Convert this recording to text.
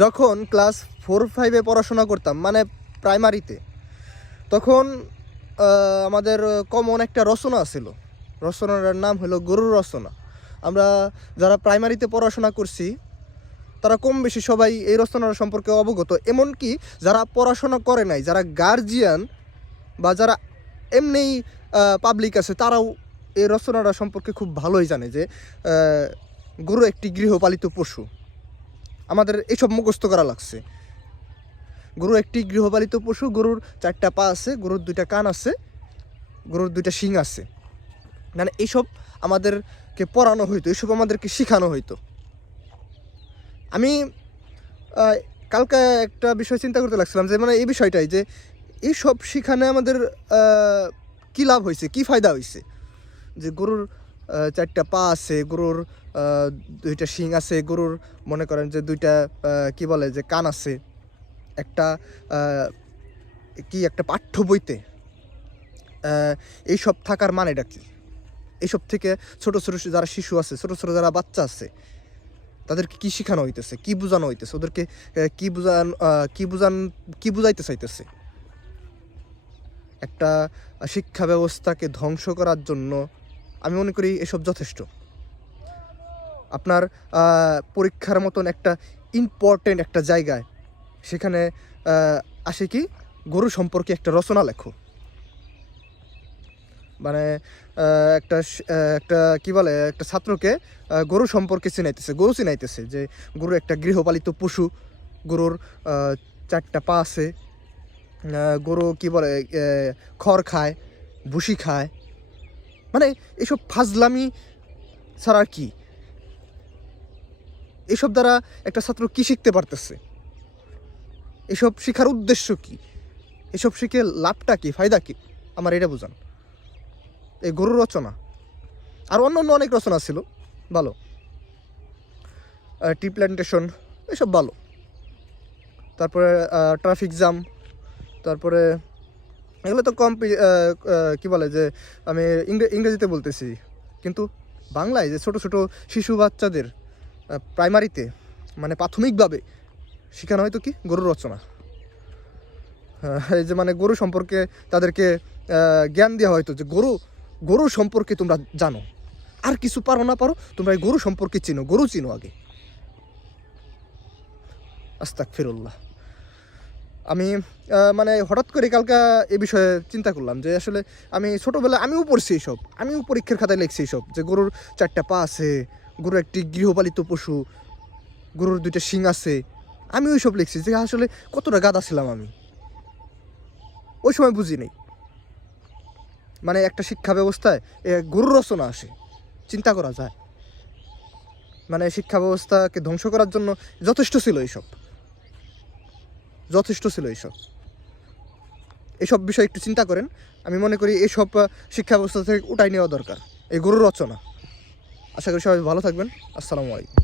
যখন class four ফাইভে পড়াশোনা করতাম মানে প্রাইমারিতে, তখন আমাদের কমন একটা রচনা ছিল। রচনার নাম হলো গরুর রচনা। আমরা যারা প্রাইমারিতে পড়াশোনা করছি, তারা কম বেশি সবাই এই রচনার সম্পর্কে অবগত। এমনকি যারা পড়াশোনা করে নাই, যারা গার্জিয়ান বা যারা এমনি পাবলিক আছে, তারাও এই রচনাটা সম্পর্কে খুব ভালোই জানে যে গরু একটি গৃহপালিত পশু। আমাদের এইসব মুখস্থ করা লাগছে। গরু একটি গৃহপালিত পশু, গরুর চারটা পা আছে, গরুর দুইটা কান আছে, গরুর দুইটা শিং আছে। মানে এইসব আমাদেরকে পড়ানো হইতো এইসব আমাদেরকে শেখানো হইতো। আমি কালকে একটা বিষয় চিন্তা করতে লাগছিলাম যে মানে এই বিষয়টাই যে এইসব শিখানে আমাদের কি লাভ হয়েছে কি ফায়দা হয়েছে যে গরুর চারটা পা আছে, গরুর দুইটা শিং আছে, গরুর, মনে করেন যে দুইটা কি বলে যে কান আছে, একটা কি একটা পাঠ্য বইতে এইসব থাকার মানেটা কি? এইসব থেকে ছোট ছোট যারা শিশু আছে, ছোট ছোট যারা বাচ্চা আছে, তাদেরকে কি শেখানো হইতেছে? কি বোঝানো হইতেছে? ওদেরকে কি বুঝান কি বুঝান, কি বুঝাইতে চাইতেছে? একটা শিক্ষা ব্যবস্থাকে ধ্বংস করার জন্য আমি মনে করি এসব যথেষ্ট। আপনার পরীক্ষার মতন একটা ইম্পর্টেন্ট একটা জায়গায় সেখানে আসে কি? গরু সম্পর্কে একটা রচনা লেখো। মানে একটা একটা কি বলে, একটা ছাত্রকে গরু সম্পর্কে চিনাইতেছে। গরু চিনাইতেছে যে গরু একটা গৃহপালিত পশু, গরুর চারটা পা আছে গরু কি বলে খড় খায়, ভুসি খায় মানে এসব ফাজলামি ছাড়া কি? এসব দ্বারা একটা ছাত্র কি শিখতে পারতেছে? এসব শেখার উদ্দেশ্য কি? এসব শিখে লাভটা কি, ফায়দা কি? আমার এটা বোঝান। এই গরুর রচনা। আর অন্য অন্য অনেক রচনা ছিল। ভালো। টি প্ল্যান্টেশন এসব ভালো। তারপরে ট্রাফিক জ্যাম, তারপরে এগুলো তো কম কি বলে যে আমি ইংরেজিতে বলতেছি। কিন্তু বাংলায় যে ছোট ছোট শিশু বাচ্চাদের প্রাইমারিতে মানে প্রাথমিকভাবে শেখানো হয়তো কি? গরুর রচনা। এই যে মানে গরু সম্পর্কে তাদেরকে জ্ঞান দেওয়া হয়তো যে গরু গরু সম্পর্কে তোমরা জানো। আর কিছু পারো না পারো, তোমরা এই গরু সম্পর্কে চিনো, গরু চিনো আগে। আস্তাক ফিরুল্লাহ আমি মানে হঠাৎ করে কালকে এ বিষয়ে চিন্তা করলাম যে আসলে আমি ছোটোবেলায় আমিও পড়ছি এইসব আমিও পরীক্ষার খাতায় লিখছি এইসব যে গরুর চারটা পা আছে গরু একটি গৃহপালিত পশু, গরুর দুইটা শিং আছে আমি ওইসব লিখছি যে আসলে কতটা গাদা ছিলাম আমি। ওই সময় বুঝি নেই। মানে একটা শিক্ষা ব্যবস্থায় এ গরুর রচনা আসে, চিন্তা করা যায়। মানে শিক্ষা ব্যবস্থাকে ধ্বংস করার জন্য যথেষ্ট ছিল এইসব যথেষ্ট ছিল এইসব। এইসব বিষয়ে একটু চিন্তা করেন। আমি মনে করি এইসব আহ, শিক্ষা ব্যবস্থা থেকে উঠাই নেওয়া দরকার। এই গুরুর রচনা। আশা করি সবাই ভালো থাকবেন। আসসালামু আলাইকুম।